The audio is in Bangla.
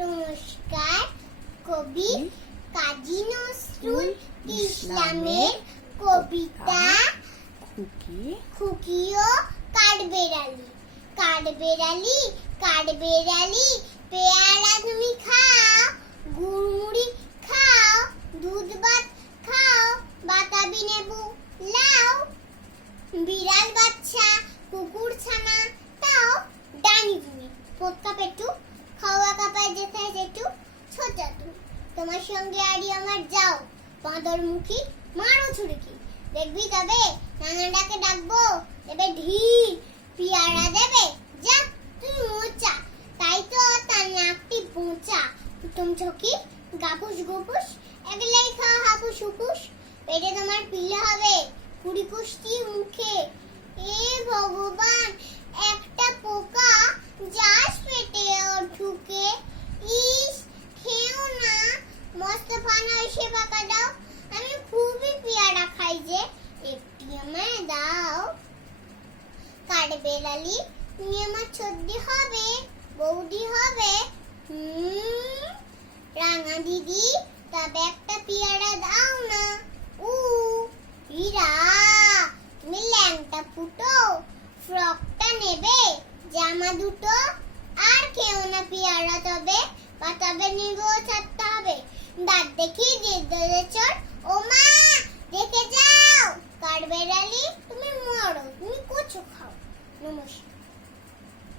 নমস্কার। কবি কাজী নজরুল ইসলামের কবিতা খুকি ও কাঠবেড়ালি। কাঠবেড়ালি কাঠবেড়ালি পেয়ারা তুমি খাও, গুড়মুড়ি খাও, দুধ ভাত খাও, বাতাবি লেবু লাও, বিড়াল বাচ্চা কুকুর ছানা তাও ডানি তুমি পোটকা পেটু খাওয়া কাপায় যেথায় যেটু ছোটা তুমি। তোমার সঙ্গে আড়ি আমার যাও, বাঁদর মুখী মারো ছুড়কি। দেখবি তবে নানাটাকে ডাকবো, দেবে ঢিল পিয়ারা দেবে যা তুই মোচা। তাই তো তার নাকটি পোঁচা, কুটুম চকি গাপুস গুপুস একলাই খাওয়া হাপুস হুপুস। পেটে তোমার পিলে হবে কুড়ি কুষ্টি মুখে। এ ভগবান একটা পোকা যাস পেটে ওর ঢুকে। ইস খেও না, মস্ত ফানা এসে পাকা দাও, আমি খুবই পেয়ারা খাই যে, একটি আমায় দাও। কাঠবেড়ালি তুমি আমার ছদ্দি হবে, বৌদি হবে। রাঙা দিদি তবে একটা পেয়ারা দাও না। উ হীরা তুমি ল্যাংটা ফুটো, ফ্রকটা নেবে জামা দুটো। আর খেও না পেয়ারা তবে, পাতাবে নিগো ছাড়তে হবে। দাঁত দেখি যে চোর, ও মা দেখে যাও। কাঠবেড়ালি তুমি মরো, তুমি কচু খাও। নমস্কার।